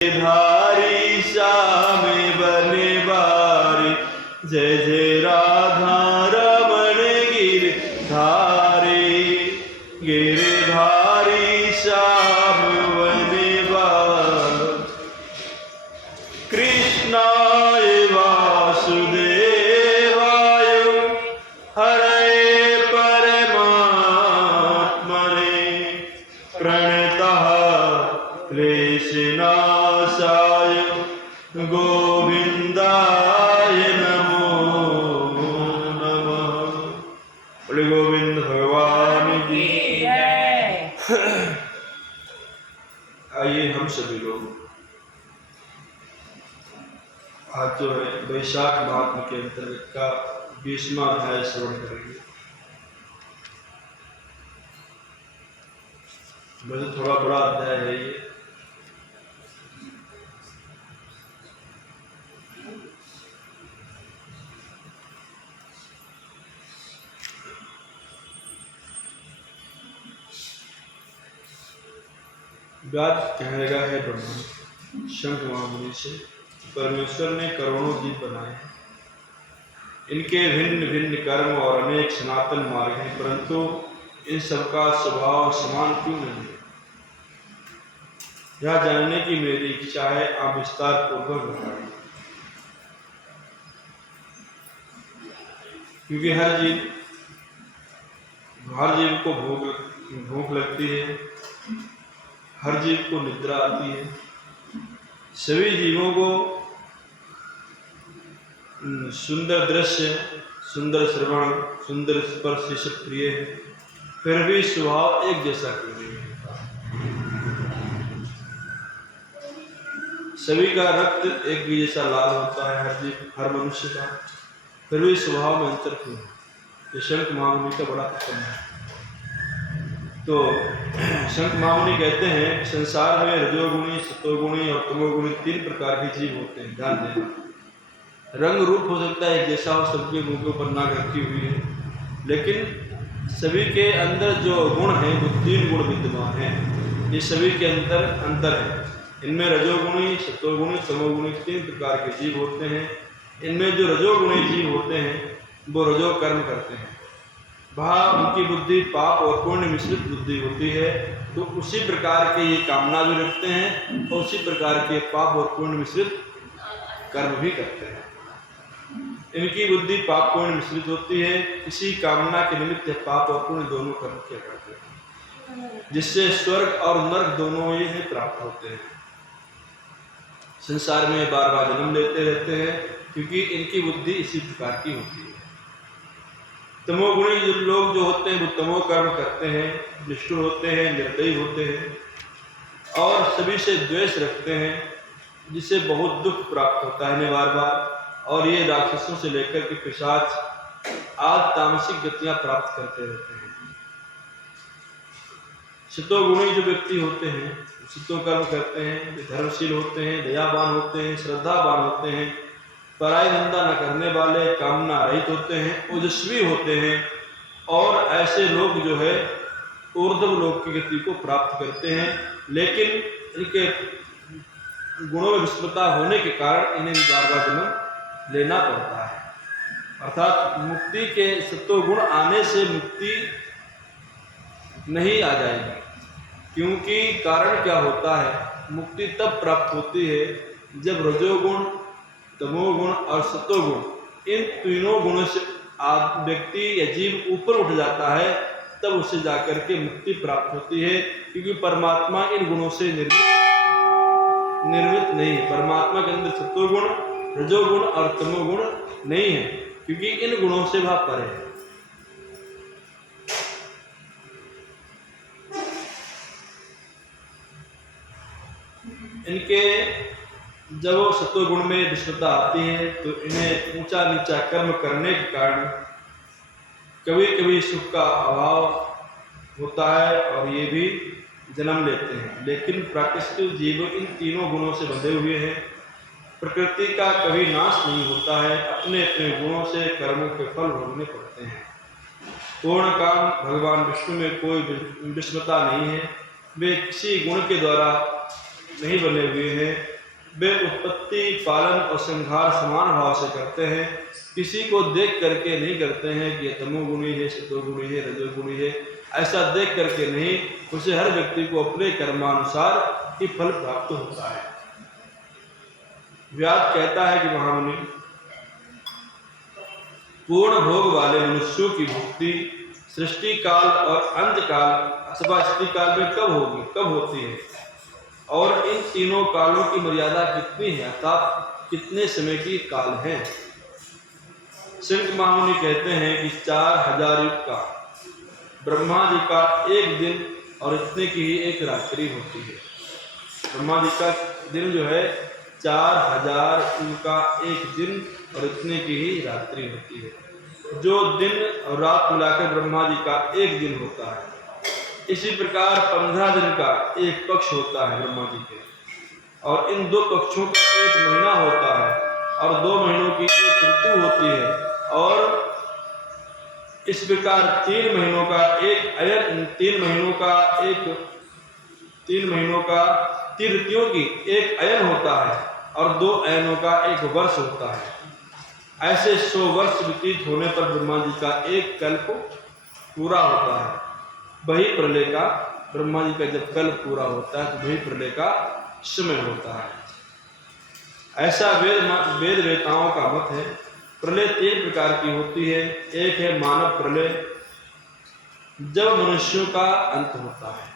धारी श्याम बने बारी, जय जय राधा रमण गिरधारी। गिरधारी श्याम बने बारी, कृष्णाय वासुदेवाय हरे परमात्मने प्रणतः क्लेशनाशाय गोविंदाय नमो नमः। बोले गोविंद भगवान की जय। आइए हम सभी लोग आज जो है वैशाख महात्म के अंतर्गत का 20वां अध्याय श्रवण करेंगे। वैसे थोड़ा बड़ा अध्याय है ये, व्यास कहने लगा है ब्रह्मा शंख महामुनि से, परमेश्वर ने करोड़ों जीव बनाए हैं, इनके भिन्न भिन्न कर्म और अनेक सनातन मार्ग हैं, परंतु इन सबका स्वभाव समान क्यों नहीं है? यह जानने की मेरी इच्छा है, आप विस्तार पूर्वक बताएं। क्योंकि हर जीव को भूख लगती है, हर जीव को निद्रा आती है, सभी जीवों को सुंदर दृश्य, सुंदर श्रवण, सुंदर स्पर्श ये सब प्रिय है, फिर भी स्वभाव एक जैसा क्यों नहीं है? सभी का रक्त एक भी जैसा लाल होता है, हर मनुष्य का, फिर भी स्वभाव में अंतर क्यों है? ये शंख महामुनि का बड़ा प्रश्न है। तो शंख महामुनि कहते हैं संसार में रजोगुणी, सतोगुणी और तमोगुणी 3 प्रकार के जीव होते हैं। ध्यान देना, रंग रूप हो सकता है एक जैसा हो, सबके मुंह के ऊपर नाक रखी हुई है, लेकिन सभी के अंदर जो गुण हैं वो 3 गुण विद्यमान हैं। ये सभी के अंतर है। इनमें रजोगुणी, सतोगुणी, तमोगुणी 3 प्रकार के जीव होते हैं। इनमें जो रजोगुणी जीव होते हैं वो रजो कर्म करते हैं, वहाँ उनकी बुद्धि पाप और पुण्य मिश्रित बुद्धि होती है, तो उसी प्रकार के ये कामना भी रखते हैं और उसी प्रकार के पाप और पुण्य मिश्रित कर्म भी करते हैं। इनकी बुद्धि पाप पुण्य मिश्रित होती है, इसी कामना के निमित्त पाप और पुण्य दोनों कर्म किया करते हैं, जिससे स्वर्ग और नरक दोनों ही प्राप्त होते हैं। संसार में बार बार जन्म लेते रहते हैं क्योंकि इनकी बुद्धि इसी प्रकार की होती है। तमोगुणी जो लोग जो होते हैं वो तमो कर्म करते हैं, निष्ठुर होते हैं, निर्दयी होते हैं और सभी से द्वेष रखते हैं, जिससे बहुत दुख प्राप्त होता है इन्हें बार बार, और ये राक्षसों से लेकर के पिशाच आज तामसिक गतियां प्राप्त करते रहते हैं। सतोगुणी जो व्यक्ति होते हैं सतो कर्म करते हैं, धर्मशील होते हैं, दयावान होते हैं, श्रद्धावान होते हैं, पराई निंदा न करने वाले, कामना रहित होते हैं, ओजस्वी होते हैं, और ऐसे लोग जो है ऊर्ध्व लोक की गति को प्राप्त करते हैं। लेकिन इनके गुणों में विस्मृता होने के कारण इन्हें बार बार जन्म लेना पड़ता है। अर्थात मुक्ति के सत्वगुण आने से मुक्ति नहीं आ जाएगी, क्योंकि कारण क्या होता है, मुक्ति तब प्राप्त होती है जब रजोगुण, तमोगुण और सतोगुण इन तीनों गुणों से व्यक्ति या जीव ऊपर उठ जाता है, तब उसे जाकर के मुक्ति प्राप्त होती है। क्योंकि परमात्मा इन गुणों से निर्मित नहीं है। परमात्मा के अंदर सतोगुण, रजोगुण और तमोगुण नहीं है, क्योंकि इन गुणों से वह परे है। इनके जब सत्वगुण में विस्मृता आती है तो इन्हें ऊंचा नीचा कर्म करने के कारण कभी कभी सुख का अभाव होता है और ये भी जन्म लेते हैं। लेकिन प्राकृतिक जीव इन तीनों गुणों से बंधे हुए हैं। प्रकृति का कभी नाश नहीं होता है, अपने अपने गुणों से कर्मों के फल भोगने पड़ते हैं। पूर्ण काम भगवान विष्णु में कोई विस्मृता नहीं है। वे किसी गुण के द्वारा नहीं बने हुए हैं, वे उत्पत्ति, पालन और संहार समान भाव से करते हैं। किसी को देख करके नहीं करते हैं कि ये तमोगुणी है, सतोगुणी है, रजोगुणी है, ऐसा देख करके नहीं। उसे हर व्यक्ति को अपने कर्मानुसार ही फल प्राप्त होता है। व्यास कहता है कि महामुनि, पूर्ण भोग वाले मनुष्यों की मुक्ति सृष्टि काल और अंत काल अथवा स्थिति काल में कब होगी, कब होती है, और इन तीनों कालों की मर्यादा कितनी है, अर्थात कितने समय की काल है। शंकर महामुनि कहते हैं कि 4000 युग का ब्रह्मा जी का एक दिन और इतने की ही एक रात्रि होती है। ब्रह्मा जी का दिन जो है 4000 युग का एक दिन और इतने की ही रात्रि होती है। जो दिन और रात मिलाकर ब्रह्मा जी का एक दिन होता है। इसी प्रकार 15 दिन का एक पक्ष होता है ब्रह्मा जी के, और इन 2 पक्षों का एक महीना होता है, और 2 महीनों की एक ऋतु होती है, और इस प्रकार 3 महीनों का एक अयन, 3 महीनों का 3 ऋतुओं की एक अयन होता है, और 2 अयनों का एक वर्ष होता है। ऐसे 100 वर्ष व्यतीत होने पर ब्रह्मा जी का एक कल्प पूरा होता है। वही प्रलय का, ब्रह्मा जी का जब कल्प पूरा होता है तो वही प्रलय का समय होता है। ऐसा वेद वेताओं का मत है। प्रलय 3 प्रकार की होती है। एक है मानव प्रलय, जब मनुष्यों का अंत होता है,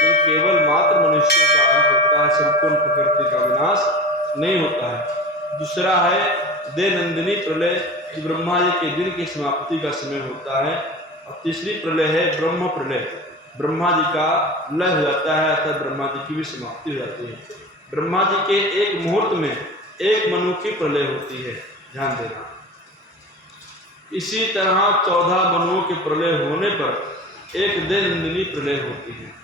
जब केवल मात्र मनुष्यों का अंत होता है, संपूर्ण प्रकृति का विनाश नहीं होता है। दूसरा है दैनंदिनी प्रलय, जो ब्रह्मा जी के दिन की समाप्ति का समय होता है। और तीसरी प्रलय है ब्रह्म प्रलय, ब्रह्मा जी का लय हो जाता है, अर्थात ब्रह्मा जी की भी समाप्ति हो जाती है। ब्रह्मा जी के एक मुहूर्त में एक मनु की प्रलय होती है, ध्यान देना। इसी तरह 14 मनुओं के प्रलय होने पर एक दैनंदिनी प्रलय होती है।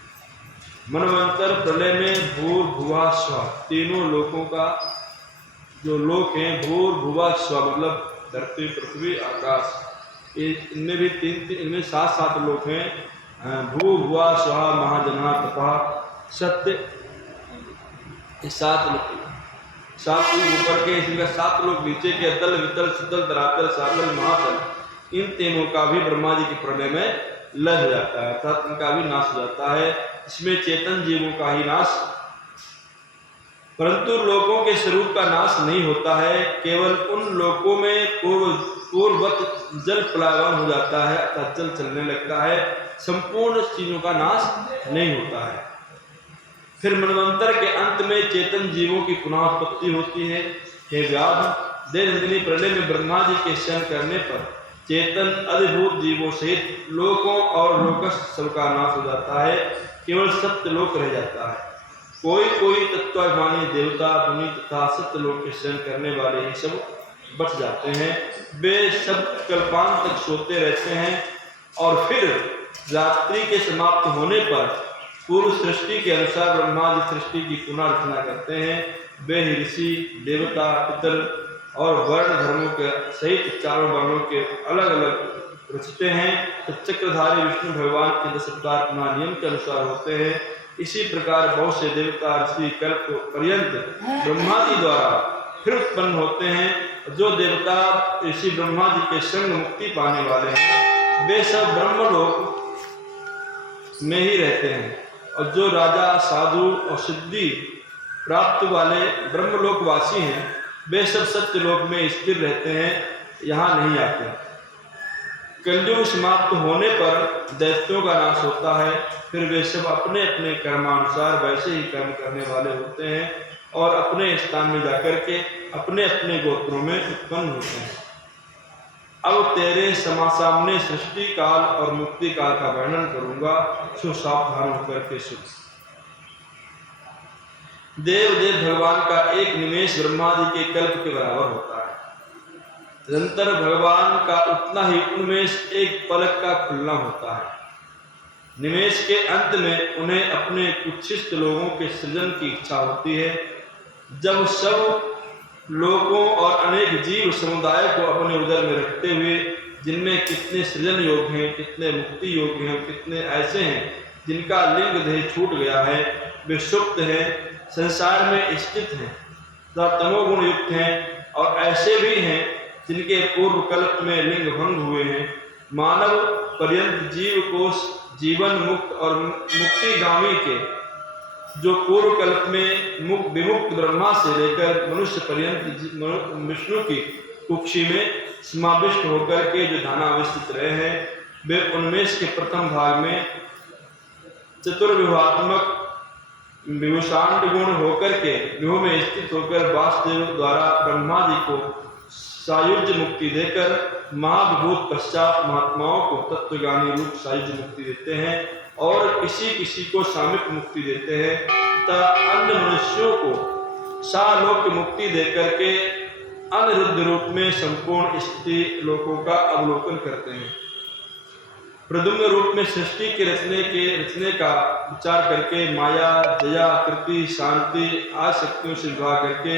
मनवंतर प्रलय में भूर भुवा स्व, तीनों लोकों का जो लोक हैं, भूर भुवा स्व मतलब धरती, पृथ्वी, आकाश, इनमें भी इनमें 7 लोक हैं। भू भुवा स्व महाजना तपा सत्य, 7 लोक, 7 लोग ऊपर के, इनका 7 लोग नीचे के, अतल वितल शीतल धरातल सातल महातल, इन तीनों का भी ब्रह्मा जी के प्रलय में लय हो जाता है, अर्थात इनका भी नाश हो जाता है। इसमें चेतन जीवों का ही नाश, परंतु लोकों के स्वरूप का नाश नहीं होता है। केवल उन लोकों में पूर्ववत जल प्लावन हो जाता है, अर्थात जल चलने लगता है। संपूर्ण चीजों का नाश नहीं होता है। फिर मनवंतर के अंत में चेतन जीवों की पुनः उत्पत्ति होती है। हे व्याध, दैनंदिनी प्रलय में ब्रह्मा जी के शयन करने पर चेतन अधिभूत जीवों सहित लोकों और लोकस्थ सबका नाश हो जाता है। केवल सत्य लोक रह जाता है। कोई तत्वाभिमानी देवता, मुनि तथा सत्य लोक के शयन करने वाले ही सब बच जाते हैं। वे सब कल्पांत तक सोते रहते हैं, और फिर रात्रि के समाप्त होने पर पूर्व सृष्टि के अनुसार ब्रह्मा जी सृष्टि की पुनः रचना करते हैं। वे ही ऋषि, देवता, पितर और वर्ण धर्मों के सहित 4 वर्णों के अलग अलग रचते हैं। तो चक्रधारी विष्णु भगवान के 10 अवतार पुनः नियम के अनुसार होते हैं। इसी प्रकार बहुत से देवता ऋषि कल्प पर्यंत ब्रह्मा जी द्वारा फिर उत्पन्न होते हैं। जो देवता ऋषि ब्रह्मा जी के संग मुक्ति पाने वाले हैं, वे सब ब्रह्मलोक में ही रहते हैं, और जो राजा, साधु और सिद्धि प्राप्त वाले ब्रह्मलोकवासी हैं, वे सब सत्यलोक में स्थिर रहते हैं, यहाँ नहीं आते। कलयुग समाप्त होने पर दैत्यों का नाश होता है। फिर वे सब अपने अपने कर्मानुसार वैसे ही कर्म करने वाले होते हैं, और अपने स्थान में जाकर के अपने अपने गोत्रों में उत्पन्न होते हैं। अब तेरे सामने सृष्टि काल और मुक्ति काल का वर्णन करूंगा, सो सावधान होकर के सुन। देव भगवान का एक निमेष ब्रह्मा जी के कल्प के बराबर होता है। निरंतर भगवान का उतना ही उन्मेष एक पलक का खुलना होता है। निमेष के अंत में उन्हें अपने कुच्छिष्ट लोगों के सृजन की इच्छा होती है। जब सब लोगों और अनेक जीव समुदाय को अपने उदर में रखते हुए, जिनमें कितने सृजन योग हैं, कितने मुक्ति योग हैं, कितने ऐसे हैं जिनका लिंग देह छूट गया है, वे सुप्त हैं, संसार में स्थित हैं तथा तमोगुण युक्त हैं, और ऐसे भी हैं जिनके पूर्व कल्प में लिंग भंग हुए हैं। मानव पर्यंत जीव कोश जीवन मुक्त और मुक्तिगामी के जो पूर्व कल्प में विमुक्त ब्रह्मा से लेकर मनुष्य पर्यंत विष्णु की कुक्षी में समाविष्ट होकर के जो ध्यानावस्थित रहे हैं, वे उन्मेष के प्रथम भाग में चतुर्व्यूहात्मक विभूषांड गुण होकर के व्यूह में स्थित होकर वासुदेव द्वारा ब्रह्मा जी को सायुज्य मुक्ति देकर महाविभूत पश्चात महात्माओं को तत्वज्ञानी रूप सायुज्य मुक्ति देते हैं, और किसी किसी को सामिक मुक्ति देते हैं तथा अन्य मनुष्यों को सालोक मुक्ति देकर के अनिरुद्ध रूप में संपूर्ण स्थिति लोकों का अवलोकन करते हैं। प्रद्युम्न रूप में सृष्टि के रचने का विचार करके माया जया कृति शांति आदि शक्तियों से विवाह करके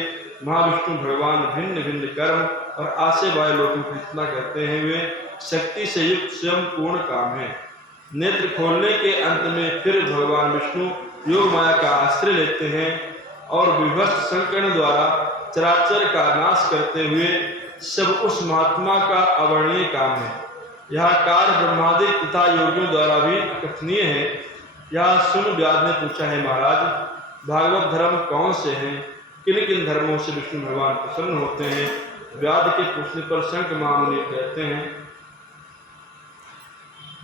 महाविष्णु भगवान भिन्न भिन्न कर्म और आशय वाले लोगों की रचना करते हैं। वे शक्ति से युक्त स्वयं पूर्ण काम है। नेत्र खोलने के अंत में फिर भगवान विष्णु योग माया का आश्रय लेते हैं और विभस्त संकर्ण द्वारा चराचर का नाश करते हुए सब उस महात्मा का अवर्णीय काम है। यह कार्य ब्रह्मादि तथा योगियों द्वारा भी कथनीय है। यह सुन व्यास ने पूछा है, महाराज भागवत धर्म कौन से हैं, किन किन धर्मों से विष्णु भगवान प्रसन्न होते हैं? व्यास के पूछने पर शंख महामुनि कहते हैं,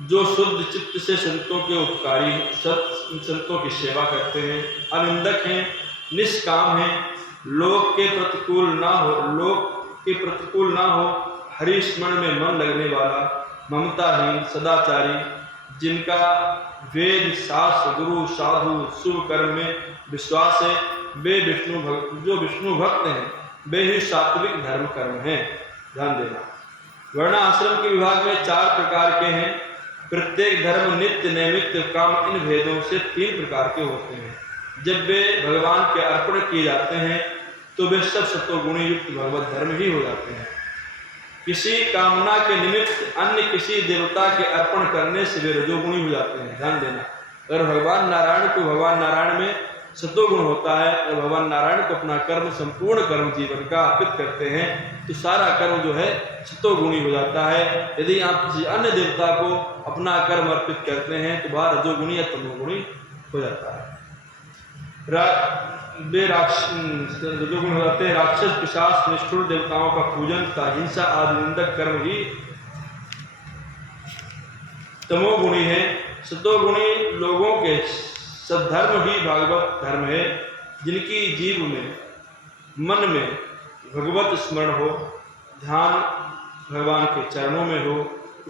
जो शुद्ध चित्त से संतों के उपकारी संतों की सेवा करते हैं, अनिंदक हैं, निष्काम हैं, लोक के प्रतिकूल ना हो, हरि स्मरण में मन लगने वाला, ममताहीन, सदाचारी, जिनका वेद शास्त्र गुरु साधु शुभ कर्म में विश्वास है, वे जो विष्णु भक्त हैं, वे ही सात्विक धर्म कर्म हैं। ध्यान देना, वर्ण आश्रम के विभाग में 4 प्रकार के हैं। प्रत्येक धर्म नित्य नैमित्य काम इन भेदों से 3 प्रकार के होते हैं। जब वे भगवान के अर्पण किए जाते हैं तो वे सब सत्वगुणी युक्त भगवत धर्म ही हो जाते हैं। किसी कामना के निमित्त अन्य किसी देवता के अर्पण करने से वे रजोगुणी हो जाते हैं। ध्यान देना, अगर भगवान नारायण में सत्वगुण होता है और भगवान नारायण को अपना कर्म संपूर्ण कर्म जीवन का अर्पित करते हैं तो सारा कर्म जो है सत्वगुणी हो जाता है। यदि आप किसी अन्य देवता को अपना कर्म अर्पित करते हैं तो वह रजोगुणी या तमोगुणी हो जाता है। रजोगुण हो जाते हैं। राक्षस पिशाच निष्ठुर देवताओं का पूजन तथा हिंसा आदि निंदक कर्म ही तमोगुणी है। सत्वगुणी लोगों के सद्धर्म ही भागवत धर्म है, जिनकी जीव में मन में भगवत स्मरण हो, ध्यान भगवान के चरणों में हो,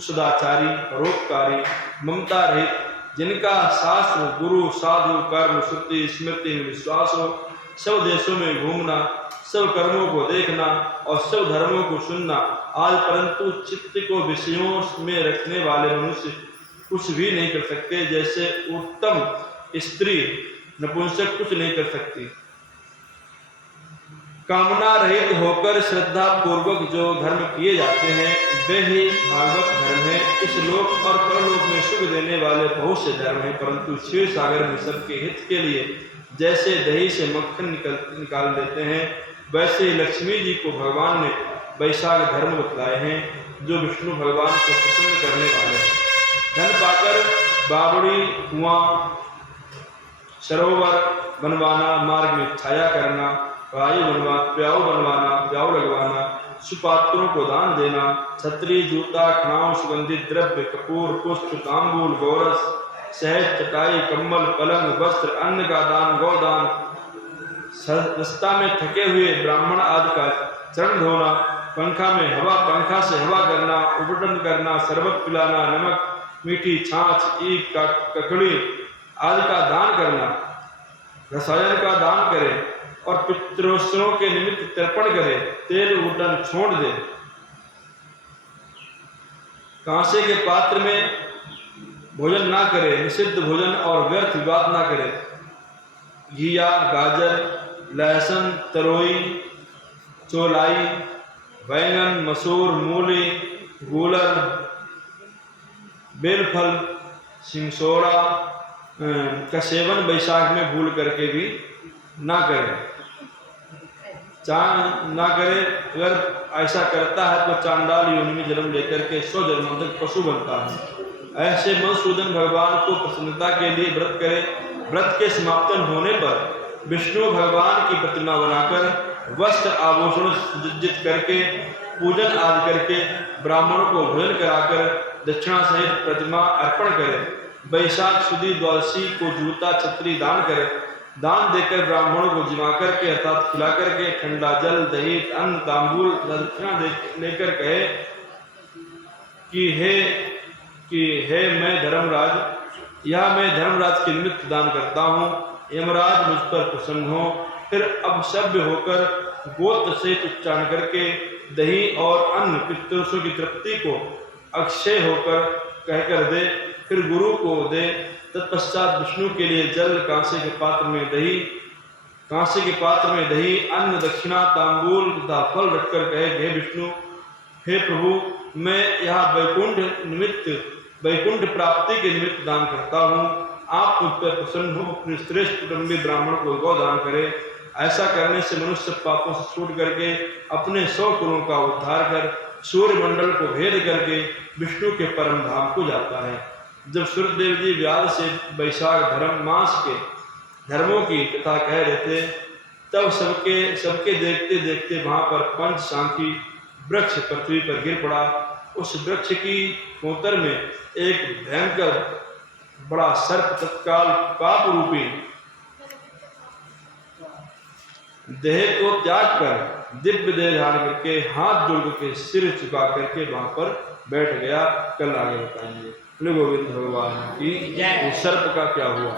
सदाचारी परोपकारी ममता रहित, जिनका शास्त्र गुरु साधु कर्म श्रुति स्मृति में विश्वास हो, सब देशों में घूमना, सब कर्मों को देखना और सब धर्मों को सुनना आज, परंतु चित्त को विषयों में रखने वाले मनुष्य कुछ भी नहीं कर सकते। जैसे उत्तम स्त्री नपुंसक कुछ नहीं कर सकती। कामना रहित होकर श्रद्धा पूर्वक जो धर्म किए जाते हैं वे ही भागवत धर्म है। इस लोक और परलोक में सुख देने वाले बहुत से धर्म हैं, परंतु क्षीर सागर में सबके हित के लिए जैसे दही से मक्खन निकाल देते हैं, वैसे ही लक्ष्मी जी को भगवान ने वैशाख धर्म बतलाए हैं, जो विष्णु भगवान को प्रसन्न करने वाले हैं। धन पाकर बावड़ी कुआं सरोवर बनवाना, मार्ग में छाया करना, प्याऊ बनवाना, प्याऊ लगवाना, सुपात्रों को दान देना, छतरी जूता खनाव सुगंधित द्रव्य कपूर पुष्प तांबूल गोरस शहद चटाई कम्बल पलंग वस्त्र अन्न का दान गौदान, रास्ता में थके हुए ब्राह्मण आदि का चरण धोना, पंखा से हवा करना, उपटन करना, शरबत पिलाना, नमक मीठी छाछ ईख का ककड़ी आदि का दान करना, रसायन का दान करें और पितरोत्सवों के निमित्त तर्पण करे, तेल उठन छोड़ दे, कांसे के पात्र में भोजन ना करे, निषिद्ध भोजन और व्यर्थ विवाद ना करे, घिया गाजर लहसुन तरोई चौलाई बैंगन मसूर मूली गूलर बेलफल सिंगसोड़ा का सेवन वैशाख में भूल करके भी ना करे, ना करे। अगर ऐसा करता है तो चांडाल योनि में जन्म लेकर के 100 जन्मों तक पशु बनता है। ऐसे मधुसूदन भगवान को प्रसन्नता के लिए व्रत करे। व्रत के समाप्तन होने पर विष्णु भगवान की प्रतिमा बनाकर वस्त्र आभूषण सुसज्जित करके पूजन आदि करके ब्राह्मणों को भोजन कराकर दक्षिणा सहित प्रतिमा अर्पण करे। वैशाख सुदी द्वादशी को जूता छतरी दान करे। दान देकर ब्राह्मणों को जिमा करके अर्थात खिला करके ठंडा जल दही अन्न तांबूल दक्षिणा लेकर कहे कि हे मैं धर्मराज, यह मैं धर्मराज के निमित्त दान करता हूँ। यमराज मुझ पर प्रसन्न हो। फिर अब सभ्य होकर गोत्र से उच्चारण करके दही और अन्न पितृषों की तृप्ति को अक्षय होकर कहकर दे। फिर गुरु को दे। तत्पश्चात विष्णु के लिए जल कांसे के पात्र में दही अन्न दक्षिणा तांबूल तथा फल रखकर कहे, हे विष्णु, हे प्रभु, मैं यह वैकुंठ प्राप्ति के निमित्त दान करता हूँ। आप मुझ पर प्रसन्न हो। अपने श्रेष्ठ कुटुंबी ब्राह्मण को गोदान करे। ऐसा करने से मनुष्य पापों से छूट करके अपने 100 कुलों का उद्धार कर सूर्य मंडल को भेद करके विष्णु के परम धाम को जाता है। जब सूर्यदेव जी व्याध से वैशाख धर्म मास के धर्मों की कथा कह रहे थे, तब सबके देखते देखते वहां पर पंचशांखी वृक्ष पृथ्वी पर गिर पड़ा। उस वृक्ष की कोतर में एक भयंकर बड़ा सर्प तत्काल पाप रूपी देह को त्याग कर दिव्य देह धारण करके हाथ जोड़ के सिर झुका करके वहां पर बैठ गया। कल आगे बताएंगे। गोविंद भगवान की सर्प का क्या हुआ।